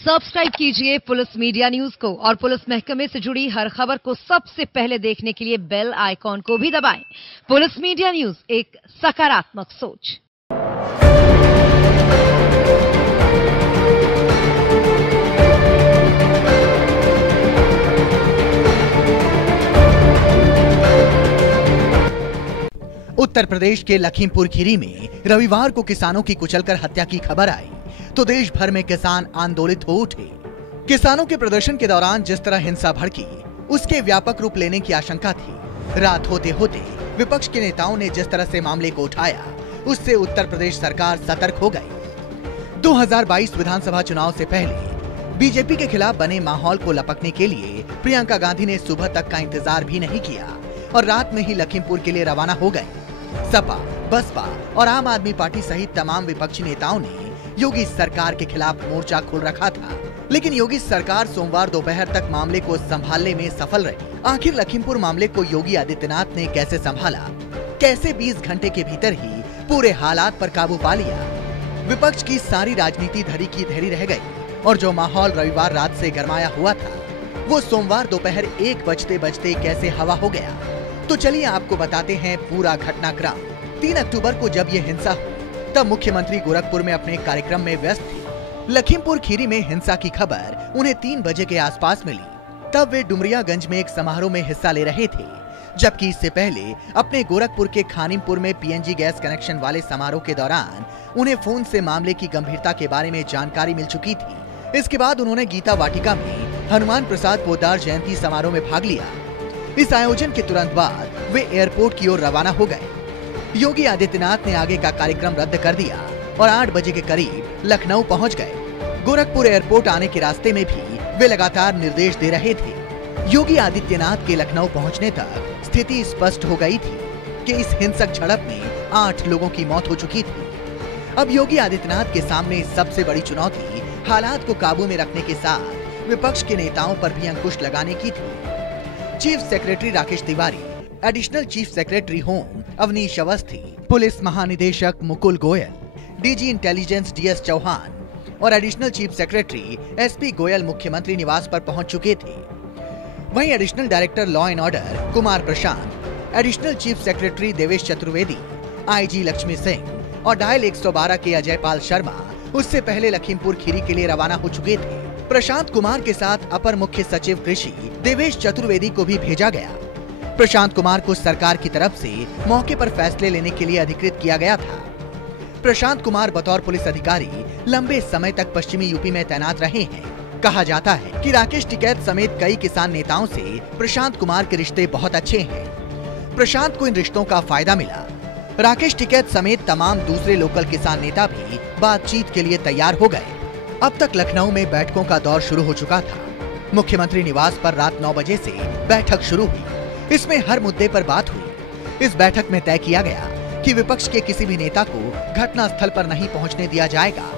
Subscribe कीजिए police media news को और पुलिस महकमे से जुड़ी हर खबर को सबसे पहले देखने के लिए बेल आइकॉन को भी दबाएं। पुलिस मीडिया न्यूज, एक सकारात्मक सोच। उत्तर प्रदेश के लखीमपुर खीरी में रविवार को किसानों की कुचलकर हत्या की खबर आई तो देश भर में किसान आंदोलित हो उठे। किसानों के प्रदर्शन के दौरान जिस तरह हिंसा भड़की, उसके व्यापक रूप लेने की आशंका थी। रात होते होते विपक्ष के नेताओं ने जिस तरह से मामले को उठाया, उससे उत्तर प्रदेश सरकार सतर्क हो गई। 2022 विधानसभा चुनाव से पहले बीजेपी के खिलाफ बने माहौल को लपकने के लिए प्रियंका गांधी ने सुबह तक का इंतजार भी नहीं किया और रात में ही लखीमपुर के लिए रवाना हो गए। सपा, बसपा और आम आदमी पार्टी सहित तमाम विपक्षी नेताओं ने योगी सरकार के खिलाफ मोर्चा खोल रखा था, लेकिन योगी सरकार सोमवार दोपहर तक मामले को संभालने में सफल रही। आखिर लखीमपुर मामले को योगी आदित्यनाथ ने कैसे संभाला, कैसे 20 घंटे के भीतर ही पूरे हालात पर काबू पा लिया। विपक्ष की सारी राजनीति धरी की धरी रह गई और जो माहौल रविवार रात से गरमाया हुआ था, वो सोमवार दोपहर 1 बजते बजते कैसे हवा हो गया। तो चलिए आपको बताते हैं पूरा घटनाक्रम। 3 अक्टूबर को जब ये हिंसा हुई, तब मुख्यमंत्री गोरखपुर में अपने कार्यक्रम में व्यस्त थे। लखीमपुर खीरी में हिंसा की खबर उन्हें 3 बजे के आसपास मिली। तब वे डुमरियागंज में एक समारोह में हिस्सा ले रहे थे, जबकि इससे पहले अपने गोरखपुर के खानिमपुर में पीएनजी गैस कनेक्शन वाले समारोह के दौरान उन्हें फोन से मामले की गंभीरता के बारे में जानकारी मिल चुकी थी। इसके बाद उन्होंने गीता वाटिका में हनुमान प्रसाद पोद्दार जयंती समारोह में भाग लिया। इस आयोजन के तुरंत बाद वे एयरपोर्ट की ओर रवाना हो गए। योगी आदित्यनाथ ने आगे का कार्यक्रम रद्द कर दिया और 8 बजे के करीब लखनऊ पहुंच गए। गोरखपुर एयरपोर्ट आने के रास्ते में भी वे लगातार निर्देश दे रहे थे। योगी आदित्यनाथ के लखनऊ पहुंचने तक स्थिति स्पष्ट हो गई थी कि इस हिंसक झड़प में 8 लोगों की मौत हो चुकी थी। अब योगी आदित्यनाथ के सामने सबसे बड़ी चुनौती हालात को काबू में रखने के साथ विपक्ष के नेताओं पर भी अंकुश लगाने की थी। Chief secretary Rakesh Tiwari, additional chief secretary home Awanish Awasthi, police महानिदेशक Mukul Goyal, DG intelligence DS Chauhan और additional chief secretary SP Goyal मुख्यमंत्री निवास पर पहुंच चुके थे। वहीं additional director law and order Kumar Prashant, additional chief secretary Devesh Chaturvedi, IG Lakshmi Singh और डायल 112 के अजय पाल शर्मा उससे पहले लखीमपुर खीरी के लिए रवाना हो चुके थे। प्रशांत कुमार के साथ अपर मुख्य सचिव कृषि देवेश चतुर्वेदी को भी भेजा गया। प्रशांत कुमार को सरकार की तरफ से मौके पर फैसले लेने के लिए अधिकृत किया गया था। प्रशांत कुमार बतौर पुलिस अधिकारी लंबे समय तक पश्चिमी यूपी में तैनात रहे हैं। कहा जाता है कि राकेश टिकैत समेत कई किसान नेताओं से प्रशांत कुमार के रिश्ते बहुत अच्छे हैं। प्रशांत को इन रिश्तों का फायदा मिला। राकेश टिकैत समेत तमाम दूसरे लोकल किसान नेता भी बातचीत के लिए तैयार हो गए। अब तक लखनऊ में बैठकों का दौर शुरू हो चुका था। मुख्यमंत्री निवास पर रात 9 बजे से बैठक शुरू हुई। इसमें हर मुद्दे पर बात हुई। इस बैठक में तय किया गया कि विपक्ष के किसी भी नेता को घटना स्थल पर नहीं पहुंचने दिया जाएगा।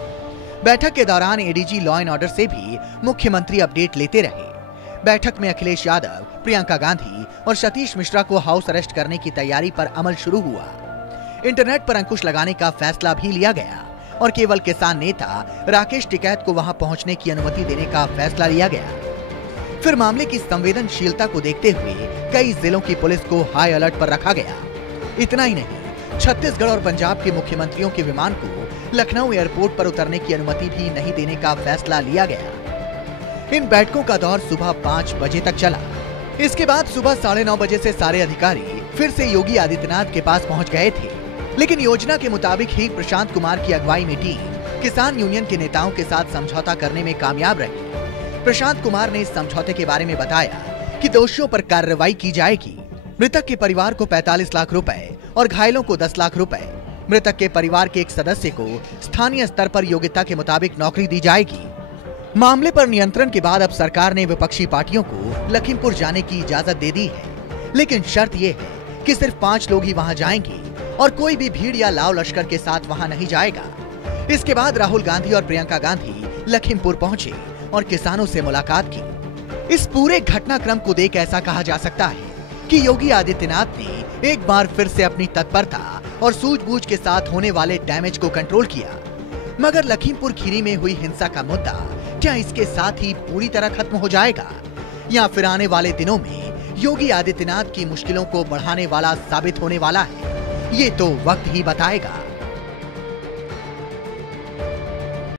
बैठक के दौरान एडीजी लॉ एंड ऑर्डर से भी मुख्यमंत्री अपडेट लेते रहे। बैठक में अखिलेश यादव, प्रियंका गांधी और सतीश मिश्रा को हाउस अरेस्ट करने की तैयारी पर अमल शुरू हुआ। इंटरनेट पर अंकुश लगाने का फैसला भी लिया गया और केवल किसान नेता राकेश टिकैत को वहां पहुंचने की अनुमति देने का फैसला लिया गया। फिर मामले की संवेदनशीलता को देखते हुए कई जिलों की पुलिस को हाई अलर्ट पर रखा गया। इतना ही नहीं, छत्तीसगढ़ और पंजाब के मुख्यमंत्रियों के विमान को लखनऊ एयरपोर्ट पर उतरने की अनुमति भी नहीं देने का फैसला लिया गया। इन बैठकों का दौर सुबह 5 बजे तक चला। इसके बाद सुबह 9:30 बजे से सारे अधिकारी फिर से योगी आदित्यनाथ के पास पहुंच गए थे, लेकिन योजना के मुताबिक ही प्रशांत कुमार की अगुवाई में टीम किसान यूनियन के नेताओं के साथ समझौता करने में कामयाब रही। प्रशांत कुमार ने इस समझौते के बारे में बताया कि दोषियों पर कार्रवाई की जाएगी। मृतक के परिवार को 45 लाख रुपए और घायलों को 10 लाख रुपए। मृतक के परिवार के एक सदस्य को स्थानीय स्तर पर योग्यता के मुताबिक नौकरी दी जाएगी। मामले पर नियंत्रण के बाद अब सरकार ने विपक्षी पार्टियों को लखीमपुर जाने की इजाजत दे दी है, लेकिन शर्त ये है कि सिर्फ 5 लोग ही वहां जाएंगे और कोई भी भीड़ या लाव लश्कर के साथ वहां नहीं जाएगा। इसके बाद राहुल गांधी और प्रियंका गांधी लखीमपुर पहुंचे और किसानों से मुलाकात की। इस पूरे घटनाक्रम को देख ऐसा कहा जा सकता है कि योगी आदित्यनाथ ने एक बार फिर से अपनी तत्परता और सूझबूझ के साथ होने वाले डैमेज को कंट्रोल किया। मगर लखीमपुर खीरी में हुई हिंसा का मुद्दा क्या इसके साथ ही पूरी तरह खत्म हो जाएगा या फिर आने वाले दिनों में योगी आदित्यनाथ की मुश्किलों को बढ़ाने वाला साबित होने वाला है? ये तो वक्त ही बताएगा।